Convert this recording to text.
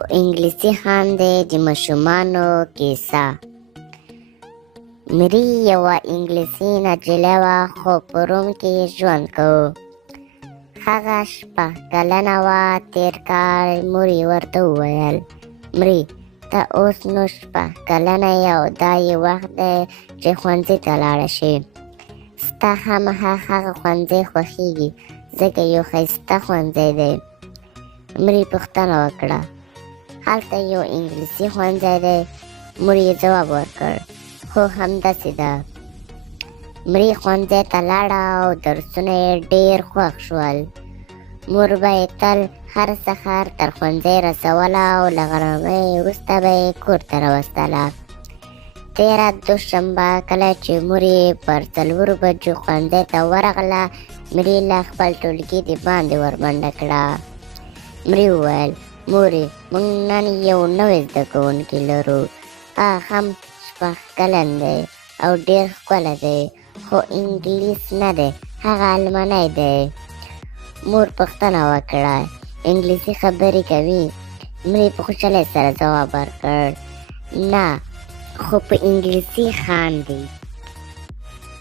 په انګلیسي خاندي د ماشومانو کیسه. مری یوه انګلیسي نجلۍ وه خو په روم کې ژوند کوو. هغه شپږ کلنه وه. تېر کال مور یې ورته وویل مري ته اوس نو شپږ کلنه یې او دا یې وخت دی چې ښوونځي ته لاړه شې. ستا خامخا هغه ښوونځی خوښیږي ځکه یو ښایسته ښوونځی دی. مري پوښتنه وکړه هلته یو انګلیسي ښوونځی دی؟ مور یې ځواب ورکړ هو همداسې ده. مري ښوونځي ته لاړه او درسونه یې ډېر خوښ شول. مور به یې تل هر سهار تر ښوونځي رسوله او له غرمې وروسته به یې کور ته راوستله. تېره دوشنبه کله چې مور یې پر 4 بجو ښوونځي ته ورغله، مري له خپل ټولګي د باندې ورمنډه کړه. مري وویل مورې موږ نن یو نوی زده کوونکی لرو. هغه هم شپږ کلن دی او ډېر ښکلی دی خو انګلیس نه دی، هغه المانی دی. مور پوښتنه وکړه انګلیسي خبرې کوي؟ مري په خوشحالۍ سره ځواب ورکړ نه خو په انګلیسي خاندي.